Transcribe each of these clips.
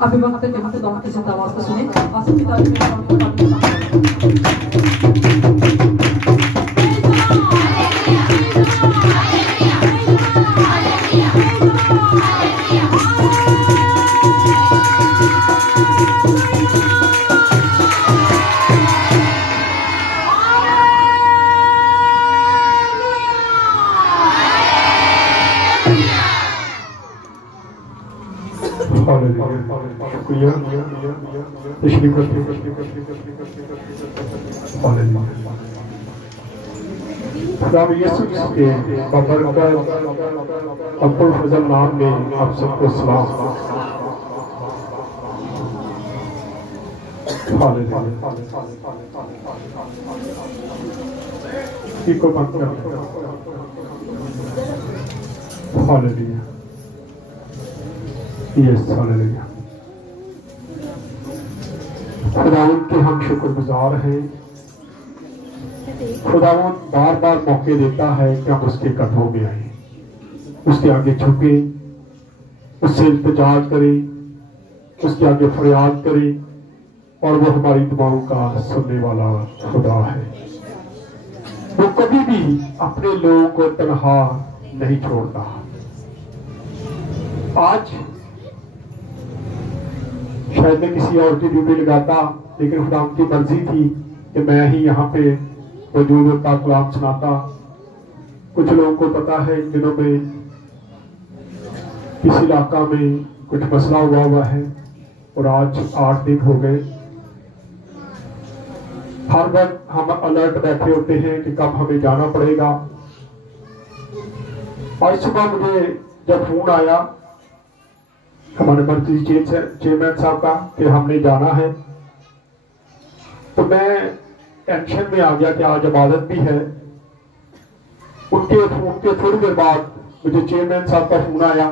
अभी वक्त जहाँ से दौड़ के साथ आवाज को सुने आसिफ की तारीफ में अब्दुल फजल नाम में आप सबको सलाम। खुदावंद के हम शुक्रगुजार हैं। खुदावंद बार बार मौके देता है कि हम उसके कदमों में आए, उसके आगे झुके, उससे इल्तिजा करें, उसके आगे फरियाद करें और वो हमारी दुआओं का सुनने वाला खुदा है। वो कभी भी अपने लोगों को तन्हा नहीं छोड़ता। आज शायद मैं किसी और की ड्यूटी लगाता, लेकिन खुदा की मर्जी थी कि मैं ही यहाँ पे मौजूद होता, कलाम सुनाता। कुछ लोगों को पता है इन दिनों में इस इलाका में कुछ मसला हुआ है और आज 8 दिन हो गए। हर वक्त हम अलर्ट बैठे होते हैं कि कब हमें जाना पड़ेगा। आज सुबह मुझे जब फोन आया हमारे मर्कजी चेयरमैन साहब का कि हमने जाना है, तो मैं टेंशन में आ गया कि आज इबादत भी है। उनके फोन के थोड़ी देर बाद मुझे चेयरमैन साहब का फोन आया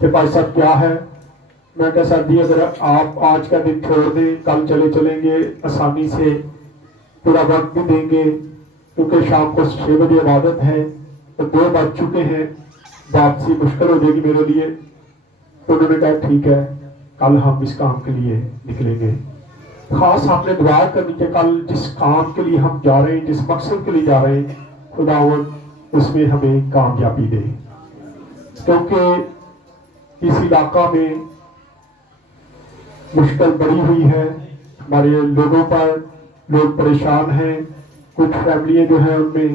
कि भाई साहब क्या है। मैं कहा सर जी अगर आप आज का दिन छोड़ दें, कल चलेंगे, आसानी से पूरा वक्त भी देंगे, क्योंकि शाम को 6 बजे इबादत है, तो 2 बज चुके हैं, वापसी मुश्किल हो जाएगी मेरे लिए। तो उन्होंने कहा ठीक है, कल हम इस काम के लिए निकलेंगे। खास आपने दुआ करनी कि कल जिस काम के लिए हम जा रहे हैं, जिस मकसद के लिए जा रहे हैं, खुदावंद उसमें हमें कामयाबी दे, क्योंकि इस इलाका में मुश्किल बड़ी हुई है। हमारे लोगों पर लोग परेशान हैं। कुछ फैमिलियां जो हैं उनमें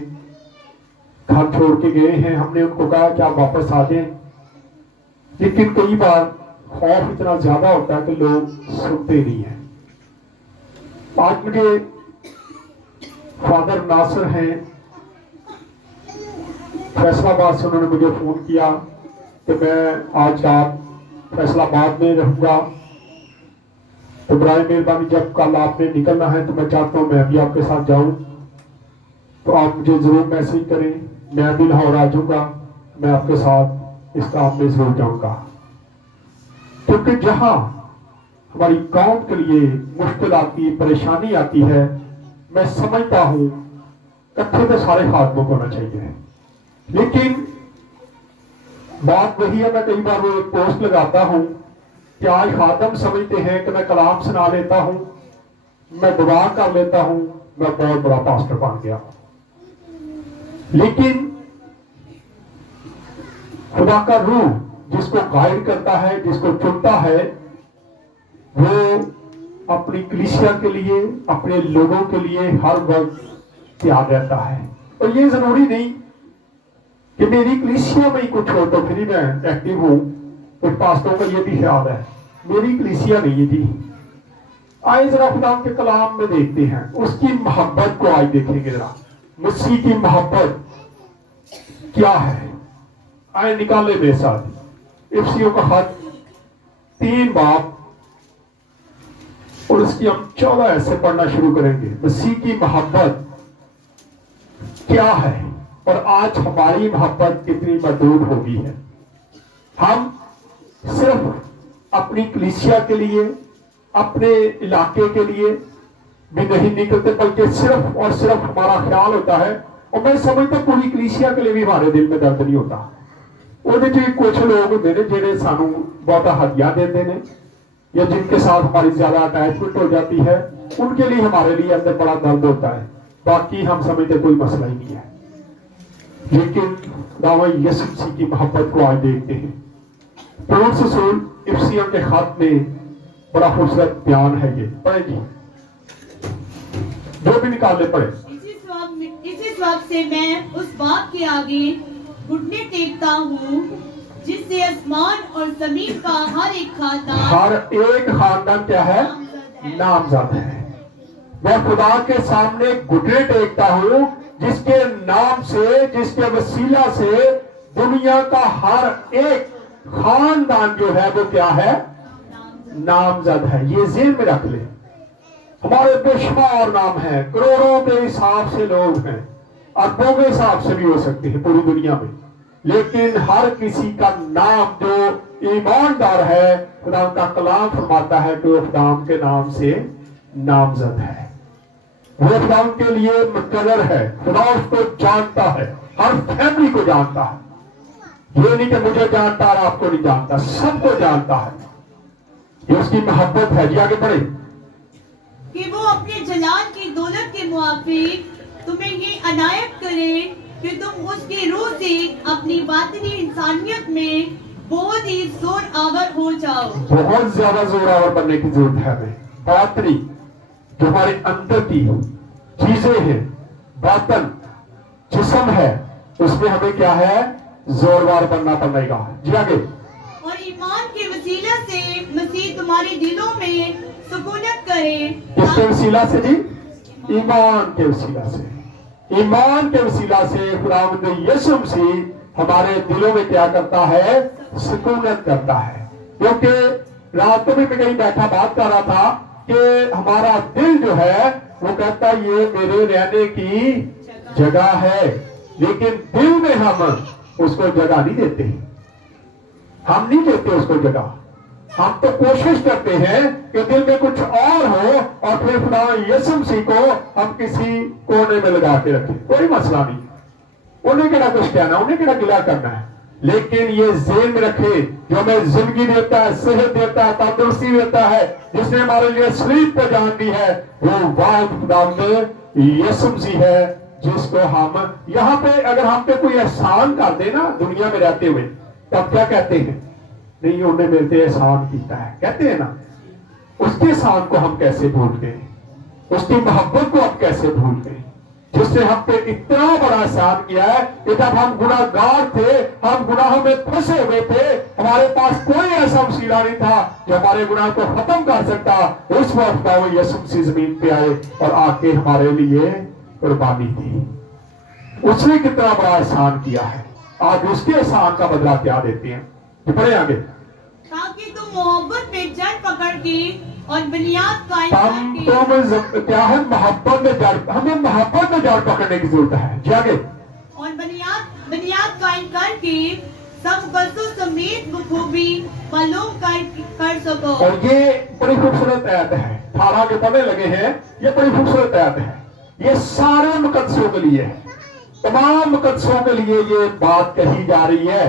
घर छोड़ के गए हैं। हमने उनको कहा कि आप वापस आ जाएं, लेकिन कई बार खौफ इतना ज्यादा होता है कि लोग सुनते नहीं हैं। आज मुझे फादर नासिर हैं फैसलाबाद से, उन्होंने मुझे फोन किया कि मैं आज रात फैसलाबाद में रहूंगा, तो बराए मेहरबानी जब कल आपने निकलना है तो मैं चाहता हूँ मैं भी आपके साथ जाऊं, तो आप मुझे जरूर मैसेज करें, मैं भी लाहौर आ जाऊंगा, मैं आपके साथ इस काम में जरूर जाऊंगा। क्योंकि जहां हमारी कौम के लिए मुश्किल आती, परेशानी आती है, मैं समझता हूं इकट्ठे तो सारे खादमों को होना चाहिए, लेकिन बात वही है। मैं कई बार वो एक पोस्ट लगाता हूं कि आज खादम समझते हैं कि मैं कलाम सुना लेता हूं, मैं दुआ कर लेता हूं, मैं बहुत बड़ा पास्टर बन गया। लेकिन खुदा का रूह जिसको गाइड करता है, जिसको चुनता है, वो अपनी कलीसिया के लिए, अपने लोगों के लिए हर वक्त तैयार रहता है। और ये जरूरी नहीं कि मेरी कलीसिया में ही कुछ हो तो फिर ही मैं एक्टिव हूं। कुछ पास्टरों का ये भी ख्याल है मेरी कलीसिया नहीं है जी। आए जरा खुदा के कलाम में देखते हैं, उसकी मोहब्बत को आज देखेंगे जरा, मसीह की मोहब्बत क्या है। आए निकाले मेरे साथ इफ्सियों का खत 3 बाब और उसकी हम 14 ऐसे पढ़ना शुरू करेंगे। मसीह की मोहब्बत क्या है और आज हमारी मोहब्बत कितनी मजबूत हो गई है। हम सिर्फ अपनी कलीसिया के लिए, अपने इलाके के लिए भी नहीं निकलते, बल्कि सिर्फ और सिर्फ हमारा ख्याल होता है, और मैं समझता पूरी कलीसिया के लिए भी हमारे दिल में दर्द नहीं होता ਉਹਦੇ 'ਚ ਕੁਝ ਲੋਕ ਹੁੰਦੇ ਨੇ ਜਿਹੜੇ ਸਾਨੂੰ ਬਹੁਤਾ ਹੱदिया देते हैं या जिनके साथ हमारी ज्यादा अटैचमेंट हो जाती है, उनके लिए हमारे लिए अंदर बड़ा दर्द होता है। बाकी हम समझते कोई मसला ही नहीं है। लेकिन दावा यीशु मसीह की मोहब्बत को आज देखते हैं। पौलुस रसूल इफिसियों के खत में बड़ा खूबसूरत बयान है। ये पढ़े जी, जो भी निकालने पड़े। इसी स्वभाव से मैं उस बात के आगे घुटने टेकता हूँ जिससे आसमान और जमीन का हर एक खानदान क्या है? नामजद है। मैं खुदा के सामने घुटने टेकता हूँ जिसके नाम से, जिसके वसीला से दुनिया का हर एक खानदान जो है वो क्या है? नामजद है। ये ज़हन में रख ले। हमारे बेशुमार नाम है, करोड़ों के हिसाब से लोग हैं, अरबों के हिसाब से भी हो सकते हैं पूरी दुनिया में, लेकिन हर किसी का नाम जो ईमानदार है, खुदा का कलाम फरमाता है कि वो खुदा के नाम से नामजद है। वो खुदा के लिए मुकर्रर है। खुदा उसको जानता है, हर फैमिली को जानता है। ये नहीं कि मुझे जानता और आपको नहीं जानता, सबको जानता है। ये उसकी मोहब्बत है। जी आगे बढ़े। कि वो अपने जलाल की दौलत के मुआफिक तुम्हें ये अनायत करे कि तुम उसकी रूह से अपनी बातिनी इंसानियत में बहुत ही जोर आवर हो जाओ। बहुत ज्यादा जोर आवर बनने की जरूरत है हमें। बातनी जो हमारे अंदर की चीजें हैं, बातन जिस्म है, उसमें हमें क्या है? जोरदार बनना पड़ेगा। जी आगे। और ईमान के वसीला से मसीह तुम्हारे दिलों में सुकूनत करे। किसके वसीला से जी? ईमान के वसीला से। ईमान के वसीला से खुदावंद यीशु मसीह हमारे दिलों में क्या करता है? सुकूनत करता है। क्योंकि रात में मैं कहीं बैठा बात कर रहा था कि हमारा दिल जो है वो कहता है ये मेरे रहने की जगह है, लेकिन दिल में हम उसको जगह नहीं देते। हम नहीं देते उसको जगह। हम तो कोशिश करते हैं कि दिल में कुछ और हो और फिर खुदा यीशु मसीह को हम किसी कोने में लगा के रखें। कोई मसला नहीं, उन्हें केड़ा कुछ कहना, उन्हें केड़ा गिला करना है, लेकिन ये ज़हन में रखे जो हमें जिंदगी देता है, सेहत देता है, तंदुरुस्ती देता है, जिसने हमारे लिए सलीब पे जान दी है, वो वाहिद खुदावंद यीशु मसीह है, जिसको हम यहाँ पे अगर हम पे कोई एहसान कर दे ना दुनिया में रहते हुए, तब क्या कहते हैं? नहीं उन्हें मेरे एहसान किया है, कहते हैं ना। उसके एहसान को हम कैसे भूल गए? उसकी मोहब्बत को हम कैसे भूल गए? जिसने हम पे इतना बड़ा एहसान किया है कि जब हम गुनाहगार थे, हम गुनाहों में फंसे हुए थे, हमारे पास कोई ऐसा वसीला नहीं था जो हमारे गुनाह को खत्म कर सकता। उस वक्त वो यीशु मसीह जमीन पे आए और आके हमारे लिए कुर्बानी दी। उसने कितना बड़ा एहसान किया है। आज उसके एहसान का बदला क्या देते हैं? बढ़े आगे। ताकि तुम मोहब्बत में जड़ पकड़ के और बुनियाद कायम करके, क्या है? मोहब्बत में जड़, हमें मोहब्बत में जड़ पकड़ने की जरूरत है। जी आगे। और बुनियाद कायम करके सब कसों समेत बखूबी मालूम कर सको। और ये बड़ी खूबसूरत आयत है, 18 के पढ़ने लगे हैं। ये बड़ी खूबसूरत आयत है। ये सारे मुकद्दसों के लिए है, तमाम मुकद्दसों के लिए ये बात कही जा रही है।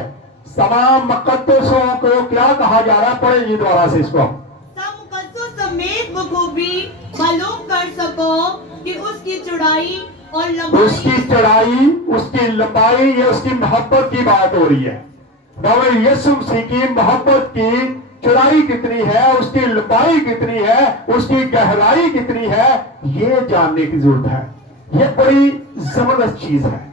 तमाम मुकद्दसों को क्या कहा जा रहा है? पढ़े जी दोबारा से इसको। सब मुकद्दसों समेत बखूबी मालूम कर सको कि उसकी चौड़ाई और लंबाई, उसकी चौड़ाई, उसकी लंबाई, ये उसकी मोहब्बत की बात हो रही है। यीशु मसीह की मोहब्बत की चौड़ाई कितनी है, उसकी लंबाई कितनी है, उसकी गहराई कितनी है, ये जानने की जरूरत है। ये बड़ी जबरदस्त चीज है।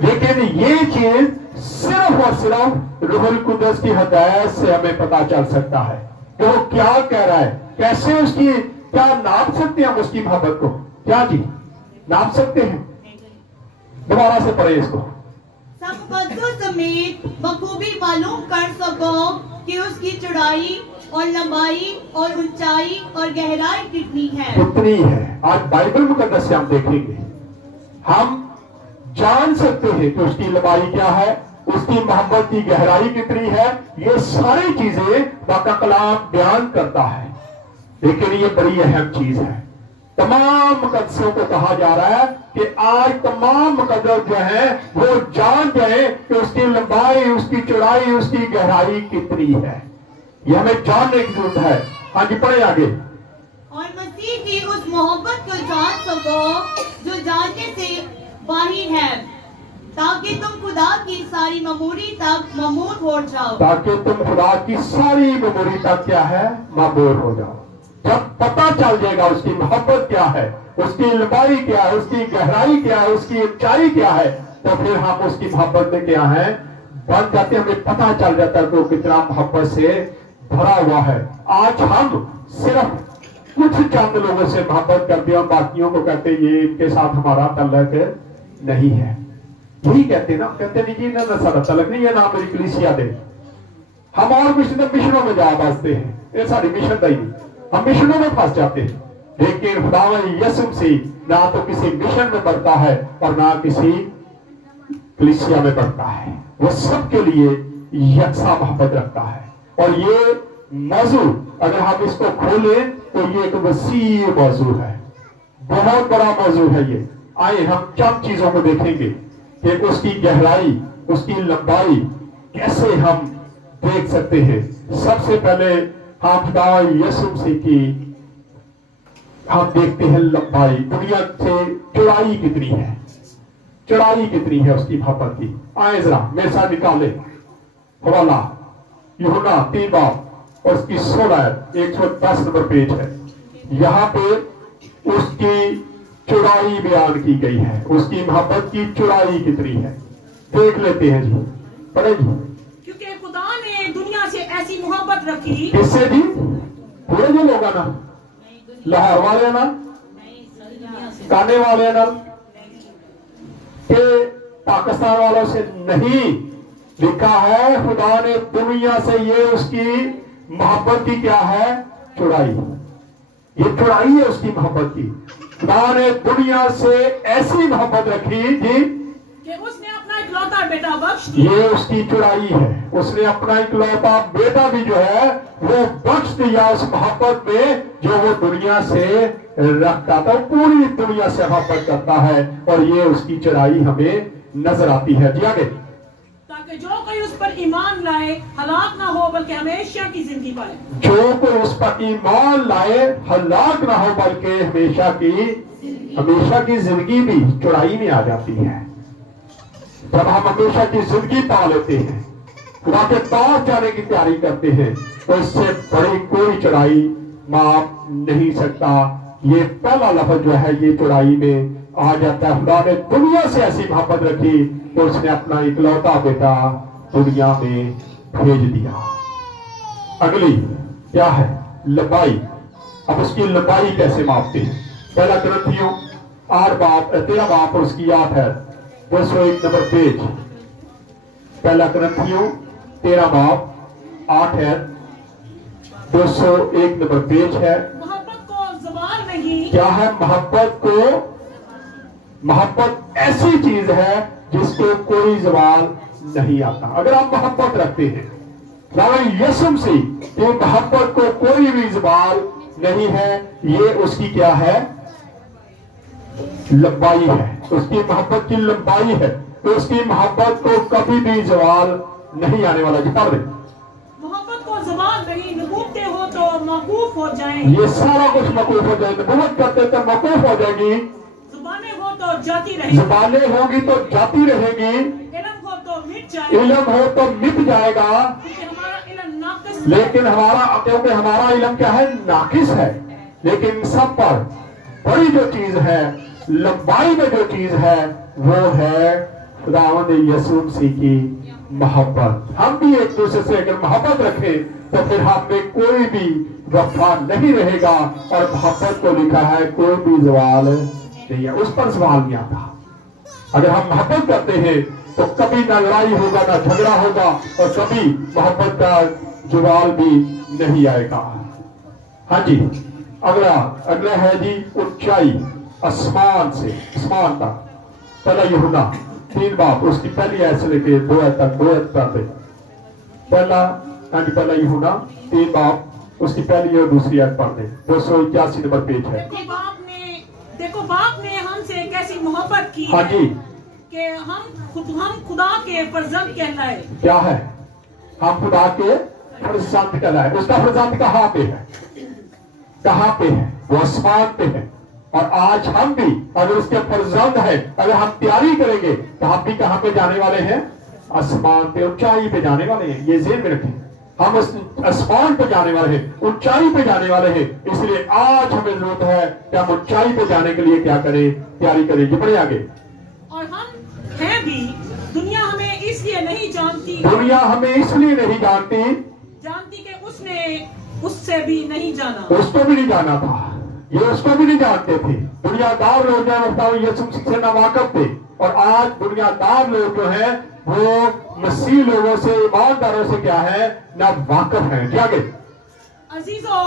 लेकिन ये चीज सिर्फ और सिर्फ रूहुल कुद्दस की हिदायत से हमें पता चल सकता है कि वो क्या कह रहा है। कैसे उसकी, क्या नाप सकते हैं हम उसकी मोहब्बत को? क्या जी नाप सकते हैं? दोबारा से पढ़े इसको। सब मुकद्दसों समेत बखूबी मालूम कर सको कि उसकी चौड़ाई और लंबाई और ऊंचाई और गहराई कितनी है। कितनी है? आज बाइबल मुकद्दस से हम देखेंगे, हम जान सकते हैं कि उसकी लंबाई क्या है, उसकी मोहब्बत की गहराई कितनी है। ये सारी चीजें बाका कलाम बयान करता है। लेकिन ये बड़ी अहम चीज है तमाम मुकद्दसों को कहा जा रहा है कि आज तमाम मुकद्दस जो हैं वो जान जाए कि उसकी लंबाई, उसकी चौड़ाई, उसकी गहराई कितनी है। ये हमें जानने की जरूरत है। हाँ जी, पढ़े आगे। और मसीह की उस मोहब्बत को जान सको जो जानने से बाहर है, ताकि तुम खुदा की सारी ममूरी तक ममूर हो जाओ। ताकि तुम खुदा की सारी मेमोरी तक क्या है, ममूर हो जाओ। जब पता चल जाएगा उसकी मोहब्बत क्या है, उसकी लंबाई क्या है, उसकी गहराई क्या है, उसकी ऊंचाई क्या है, तो फिर हम उसकी मोहब्बत में क्या है, बन जाते हैं। हमें पता चल जाता है कि वो कितना मोहब्बत से भरा हुआ है। आज हम सिर्फ कुछ चंद लोगों से मोहब्बत करते हैं और बाकियों को कहते हैं ये इनके साथ हमारा तल्लक नहीं है। यही कहते ना, कहते नहीं जी ना सारा तल्लक नहीं है, ना मेरी कलीसिया दे। हम और मिशनों में जा बसते हैं, ये सारी मिशन का ही नहीं, हम मिशनों में फंस जाते हैं। लेकिन खुदावंद यीशु मसीह ना तो किसी मिशन में बढ़ता है और ना किसी कलीसिया में बढ़ता है। वो सबके लिए यकसा मोहब्बत रखता है। और ये मौजू अगर हम इसको खोलें तो ये एक वसीह मौजू है, बहुत बड़ा मौजू है ये। आइए हम चंद चीजों को देखेंगे कि उसकी गहराई, उसकी लंबाई कैसे हम देख सकते हैं। सबसे पहले हम खुदावंद यीशु मसीह की हम देखते हैं लंबाई, दुनिया से चौड़ाई कितनी है, चौड़ाई कितनी है उसकी मोहब्बत की। आए जरा मेरे साथ निकाले हवाला यूहन्ना 3 बाब और उसकी 110 नंबर पेज है। यहाँ पे उसकी चौड़ाई बयान की गई है, उसकी मोहब्बत की चौड़ाई कितनी है, देख लेते हैं जी। पढ़े जी। क्योंकि खुदा ने दुनिया से ऐसी मोहब्बत रखी। किससे जी? पूरे जो लोग ना, लाहौर वाले ना, काने वाले ना, के पाकिस्तान वालों से नहीं। लिखा है खुदा ने दुनिया से, ये उसकी मोहब्बत की क्या है, चौड़ाई। ये चौड़ाई है उसकी मोहब्बत की। खुदा ने दुनिया से ऐसी मोहब्बत रखी जी कि उसने अपना इकलौता बेटा बख्श दिया। ये उसकी चौड़ाई है। उसने अपना इकलौता बेटा भी जो है वो बख्श दिया उस मोहब्बत में जो वो दुनिया से रखता था। पूरी दुनिया से मोहब्बत करता है और ये उसकी चौड़ाई हमें नजर आती है। जी आगे। ताकि जो कोई उस पर ईमान लाए हलाक ना हो बल्कि हमेशा की जिंदगी पाए। जो कोई उस पर ईमान लाए हलाक ना हो बल्कि हमेशा की जिंदगी भी चौड़ाई में आ जाती है। जब हम हमेशा की जिंदगी पा लेते हैं, खुदा के पास जाने की तैयारी करते हैं, तो इससे बड़ी कोई चढ़ाई माप नहीं सकता। ये पहला लफ्ज जो है ये चौड़ाई में आ जाता है। खुदा ने दुनिया से ऐसी मोहब्बत रखी तो उसने अपना इकलौता बेटा दुनिया में भेज दिया। अगली क्या है, लंबाई। अब उसकी लंबाई कैसे मापते हैं? पहला ग्रंथियों 13 बाब और उसकी 8 है 201 नंबर पेज। पहला ग्रंथियों 13 बाब 8 है 201 नंबर पेज है। मोहब्बत को ज़बान नहीं। क्या है मोहब्बत मोहब्बत ऐसी चीज है जिसको कोई जवाल नहीं आता। अगर आप मोहब्बत रखते हैं यीशु मसीह की मोहब्बत को कोई भी जवाल नहीं है। ये उसकी क्या है, लंबाई है। उसकी मोहब्बत की लंबाई है तो उसकी मोहब्बत को कभी भी जवाल नहीं आने वाला। पढ़ दे। मोहब्बत को ज़बान नहीं, नबूवतें हो तो मौकूफ हो जाएं। ये सारा कुछ मौकूफ हो जाएगी। नबूवत करते तो मौकूफ हो जाएगी, ज़ुबानें हो तो जाती रहेगी, ज़ुबानें होगी तो जाती रहेगी, इल्म हो तो मिट जाएगा, इल्म हो तो मिट जाएगा। क्योंकि हमारा इल्म नाक़िस लेकिन क्योंकि हमारा इल्म क्या है, नाकिस है। लेकिन सब पर बड़ी जो चीज है, लंबाई में जो चीज है वो है खुदावंद यीशु मसीह की मोहब्बत। हम भी एक दूसरे से अगर मोहब्बत रखें तो फिर हम में कोई भी वफा नहीं रहेगा। और मोहब्बत को लिखा है कोई भी सवाल नहीं है, उस पर सवाल नहीं आता। अगर हम मोहब्बत करते हैं तो कभी ना लड़ाई होगा ना झगड़ा होगा और कभी मोहब्बत का जवाल भी नहीं आएगा। हाँ जी, अगला है जी ऊंचाई, आसमान से आसमान तक। पहला यूहन्ना 3 बाब उसकी पहली आयत से लेके 2 आयत तक पहला यूहन्ना 3 बाब उसकी पहली और दूसरी आयत पढ़ दे। 281 नंबर पेज है। बाप ने देखो बाप ने हमसे कैसी मोहब्बत की हाँ जी, कि हम खुदा के फर्जंद कहलाए। क्या है? हम खुदा के फर्जंद कहलाए। उसका फर्जंद कहाँ पे है? कहाँ पे है? वो आसमान पे है। और आज हम भी अगर उसके फर्जंद है, अगर हम तैयारी करेंगे तो हम भी कहाँ पे जाने वाले हैं? आसमान पे, ऊंचाई पे जाने वाले हैं। ये ज़हन में रखें, हम उस आसमान पे जाने वाले हैं, ऊंचाई पे जाने वाले हैं। इसलिए आज हमें जरूरत है कि हम ऊंचाई पे जाने के लिए क्या करें? तैयारी करें। ये बढ़े आगे। और हम हैं भी, दुनिया हमें इसलिए नहीं जानती, दुनिया हमें इसलिए नहीं जानती, जानती कि उसने उससे भी नहीं जाना। उसको भी नहीं जाना था, ये उसको भी नहीं जानते थे। दुनियादार लोग जो बताओ यीशु मसीह से नावाकिफ थे। और आज दुनियादार लोग जो हैं वो मसीह लोगों से, ईमानदारों से क्या है? ना वाकिफ हैं। क्या आगे? अजीजों,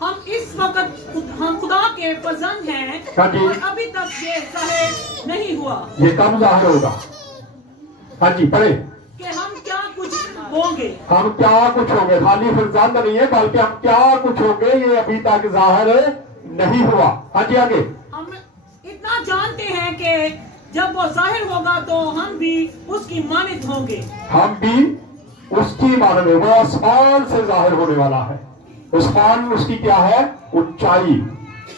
हम इस वक्त हम खुदा के फर्जंद हैं हाँ जी। और अभी तक ये जाहिर नहीं हुआ ये कब जाहिर होगा? हाँ जी, पढ़े। कि हम क्या कुछ होंगे। हम क्या कुछ होंगे, खाली फर्जंद नहीं है बल्कि हम क्या कुछ होंगे, ये अभी तक जाहिर नहीं हुआ। हाँ जी, आगे। हम इतना जानते हैं कि जब वो जाहिर होगा तो हम भी उसकी मानित होंगे। हम भी उसकी मानव है। वो आसमान से जाहिर होने वाला है। आसमान उसकी क्या है? ऊंचाई।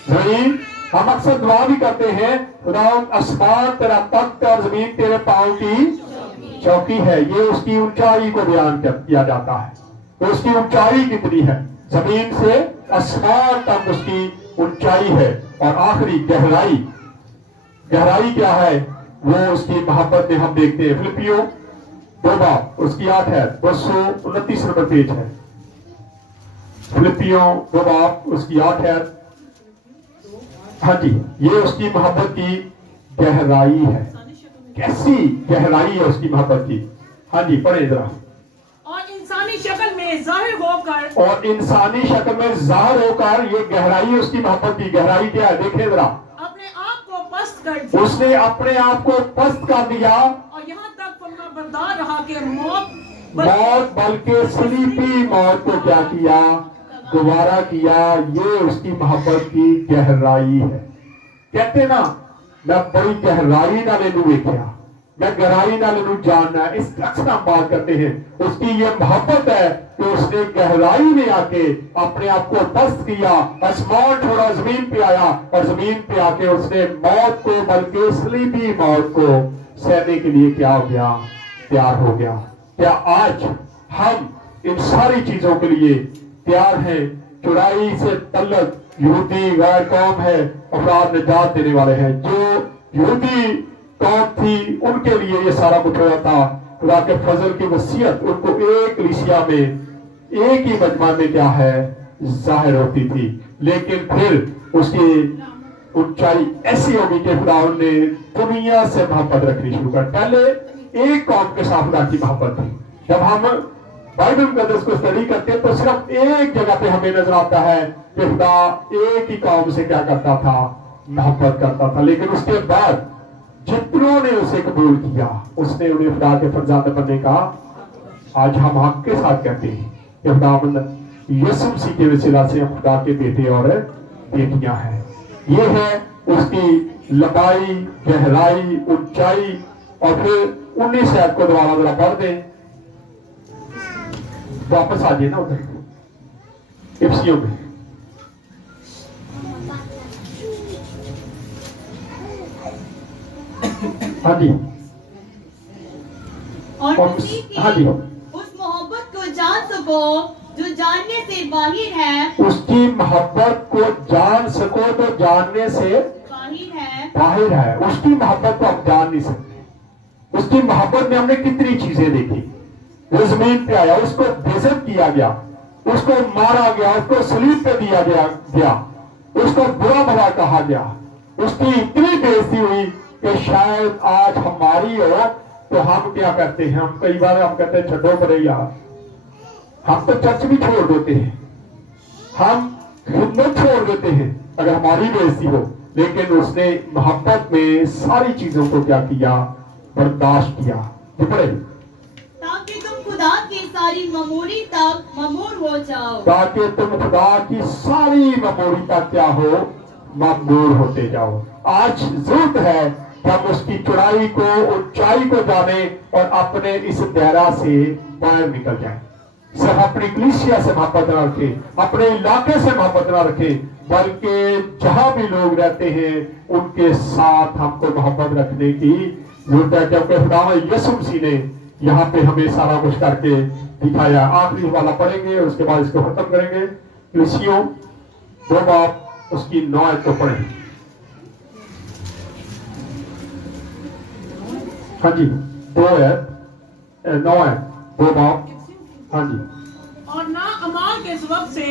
जमीन, हम अक्सर दुआ भी करते हैं, खुदा आसमान तेरा तख्त और जमीन तेरे पांव की चौकी है। ये उसकी ऊंचाई को बयान किया जाता है। तो उसकी ऊंचाई कितनी है? जमीन से आसमान तक उसकी ऊंचाई है। और आखिरी गहराई, गहराई क्या है? वो उसकी मोहब्बत में हम देखते हैं। फिलिपियों 2 उसकी 8 है, 229 नंबर पेज है। फिलिपियों 2 उसकी 8 है। हाँ जी, ये उसकी मोहब्बत की गहराई है। कैसी गहराई है उसकी मोहब्बत की? हाँ जी, पढ़े जरा। और इंसानी शक्ल में जाहिर होकर, और इंसानी शक्ल में जाहिर होकर, ये गहराई है उसकी मोहब्बत की। गहराई क्या है? देखें जरा। अपने आप को पस्त कर दिया उसने अपने आप को पस्त कर दिया और यहाँ तक फरमाबरदार रहा कि मौत बल्कि सलीबी मौत को क्या किया? दोबारा किया। ये उसकी मोहब्बत की गहराई है। कहते ना, मैं बड़ी गहराई ना लेनू देखा, मैं गहराई ना लेनू जानना। इस अक्सर हम बात करते हैं। उसकी ये मोहब्बत है कि उसने गहराई में आके अपने आप को पस्त किया, आसमान छोड़ा, जमीन पे आया और जमीन पे आके उसने मौत को बल्कि सलीबी मौत को सहने के लिए क्या हो गया? तैयार हो गया। क्या आज हम इन सारी चीजों के लिए तैयार हैं? चुराई से तल्लक यहूदी गैर कौम है, अफराद निजात देने वाले हैं। जो यहूदी कौम थी उनके लिए ये सारा कुछ हो रहा था। खुदा के फजल की वसीयत उनको एक कलीसिया में, एक ही मजमा में क्या है? जाहिर होती थी। लेकिन फिर उसकी ऊंचाई ऐसी होगी कि खुदा ने दुनिया से मोहब्बत रखनी शुरू कर। पहले एक कौम के साथ खुदा की मोहब्बत थी। जब हम बाइबल मुकद्दस को स्टडी करते हैं तो सिर्फ एक जगह पे हमें नजर आता है कि खुदा एक ही कौम से क्या करता था? मोहब्बत करता था। लेकिन उसके बाद जितनों ने उसे कबूल किया, उसने उन्हें खुदा के फर्जंद बनने का आज हम हक के साथ कहते हैं कि खुदावंद यीशु मसीह के वसीला से हम खुदा के बेटे और बेटियां हैं। ये है उसकी लंबाई, गहराई, ऊंचाई। और फिर 19 आयत को दोबारा जरा पढ़ दें। वापस आ जाइए ना उधर इफ्सियों में। हाँ जी। और और उसी की हाँ जी, उस मोहब्बत को जान सको जो जानने से बाहिर है, उसकी मोहब्बत को जान सको तो जानने से बाहिर है। बाहर है। उसकी मोहब्बत को हम जान नहीं सकते। उसकी मोहब्बत में हमने कितनी चीजें देखी। वो जमीन पे आया, उसको बेइज्जत किया गया, उसको मारा गया, उसको सलीब पे दिया गया, उसको बुरा भला कहा गया, उसकी इतनी बेइज्जती हुई कि शायद आज हमारी हो तो हम क्या करते हैं? हम कई बार हम कहते हैं छड्डो परे यार, हम तो चर्च भी छोड़ देते हैं, हम खिदमत छोड़ देते हैं अगर हमारी बेइज्जती हो। लेकिन उसने मोहब्बत में सारी चीजों को क्या किया? बर्दाश्त किया। तो पढ़े, ताकि तुम खुदा की सारी ममूरी तक ममूर हो जाओ। ताकि तुम खुदा की सारी ममूरी तक क्या हो? मामूर होते जाओ। आज जरूरत है कि हम उसकी चौड़ाई को, ऊंचाई को जाने और अपने इस दायरा से बाहर निकल जाए। सिर्फ अपनी कलीसिया से मोहब्बत न रखे, अपने इलाके से मोहब्बत न रखे, बल्कि जहां भी लोग रहते हैं उनके साथ हमको मोहब्बत रखने की जरूरत है, क्योंकि खुदावंद यीशु मसीह ने यहाँ पे हमें सारा कुछ करके दिखाया। आखिरी वाला पढ़ेंगे, उसके बाद इसको खत्म करेंगे। कलीसियों 2 बाब उसकी 9 आयत को पढ़ें। हाँ जी, 2 आयत 9 आयत 2 बाब। हाँ जी। और ना अमाल के सबब से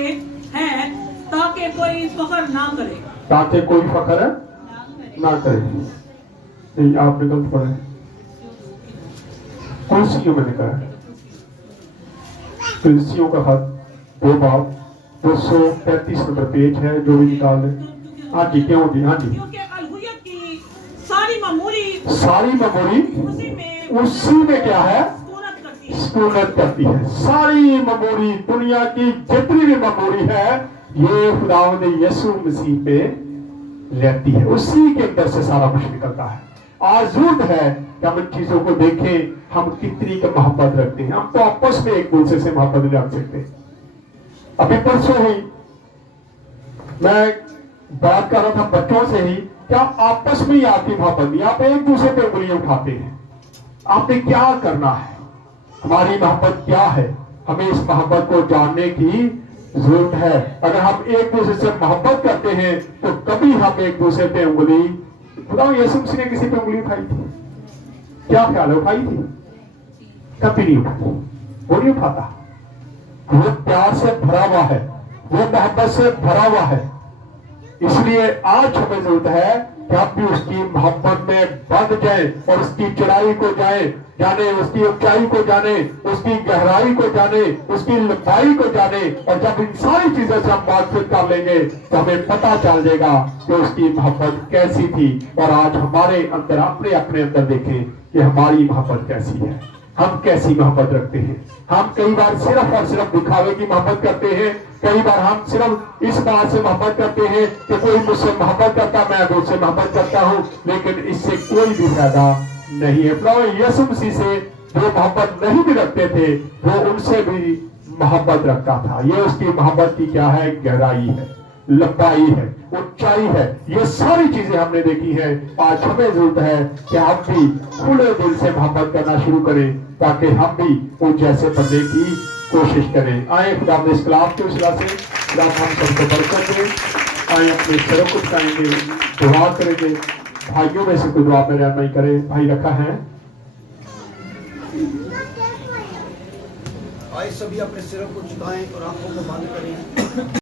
है ताकि कोई फख्र ना करे, ताकि कोई फख्र ना करे। नहीं, आपने गलत पढ़ा। कुलसियों में लिखा है, कुलसियों का खत 2 बाब 235 नंबर पेज है, जो भी निकाल ले। हाँ जी, क्यों जी? हाँ जी, क्योंकि अलहुयत की सारी मेमोरी उसी में क्या है? सुकूनत करती है। सारी मेमोरी, दुनिया की जितनी भी मेमोरी है, ये खुदावंद यीशु मसीह पे रहती है। उसी के अंदर से सारा कुछ निकलता है। आज जरूरत है कि हम इन चीजों को देखें, हम कितनी का मोहब्बत रखते हैं। हम तो आपस में एक दूसरे से मोहब्बत नहीं रख सकते। अभी परसों ही मैं बात कर रहा था बच्चों से ही, क्या आपस में ही आपकी मोहब्बत नहीं, आप एक दूसरे पे उंगलियां उठाते हैं। आपने क्या करना है? हमारी मोहब्बत क्या है? हमें इस मोहब्बत को जानने की जरूरत है। अगर हम एक दूसरे से मोहब्बत करते हैं तो कभी हम एक दूसरे पे उंगली, खुदा यीशु मसीह ने किसी पे उंगली उठाई थी? क्या ख्याल है, उठाई थी? कभी नहीं उठाई, वो नहीं उठाता। वो प्यार से भरा हुआ है, वो मोहब्बत से भरा हुआ है। इसलिए आज हमें जरूरत है कि हम भी उसकी मोहब्बत में बंध जाए और उसकी चौड़ाई को जाने, उसकी ऊंचाई को जाने, उसकी गहराई को जाने, उसकी लंबाई को जाने। और जब इन सारी चीजों से हम बातचीत कर लेंगे तो हमें पता चल जाएगा कि उसकी मोहब्बत कैसी थी। और आज हमारे अंदर, अपने अंदर देखें कि हमारी मोहब्बत कैसी है, हम कैसी मोहब्बत रखते हैं। हम कई बार सिर्फ और सिर्फ दिखावे की मोहब्बत करते हैं। कई बार हम सिर्फ इस बात से मोहब्बत करते हैं कि कोई मुझसे मोहब्बत करता, मैं उससे मोहब्बत करता हूं, लेकिन इससे कोई भी फायदा नहीं है। प्रभु यीशु मसीह से जो मोहब्बत नहीं भी रखते थे, वो उनसे भी मोहब्बत रखता था। ये उसकी मोहब्बत की क्या है? गहराई है, लंबाई है, ऊंचाई है। ये सारी चीजें हमने देखी है। आज हमें जरूरत है कि हम भी खुले दिल से मोहब्बत करना शुरू करें, ताकि हम भी उन जैसे बनने की कोशिश करें। आए खुदा अपने इस कलाम के वसीला से खुदा हम सबको बरकत दें। आए अपने सरों को उठाएंगे, दुआ करेंगे। भाइयों में से कोई दुआ में रहनुमाई करे? भाई रखा है। आए सभी अपने सिरों को झुकाएं और आंखों को बंद करें।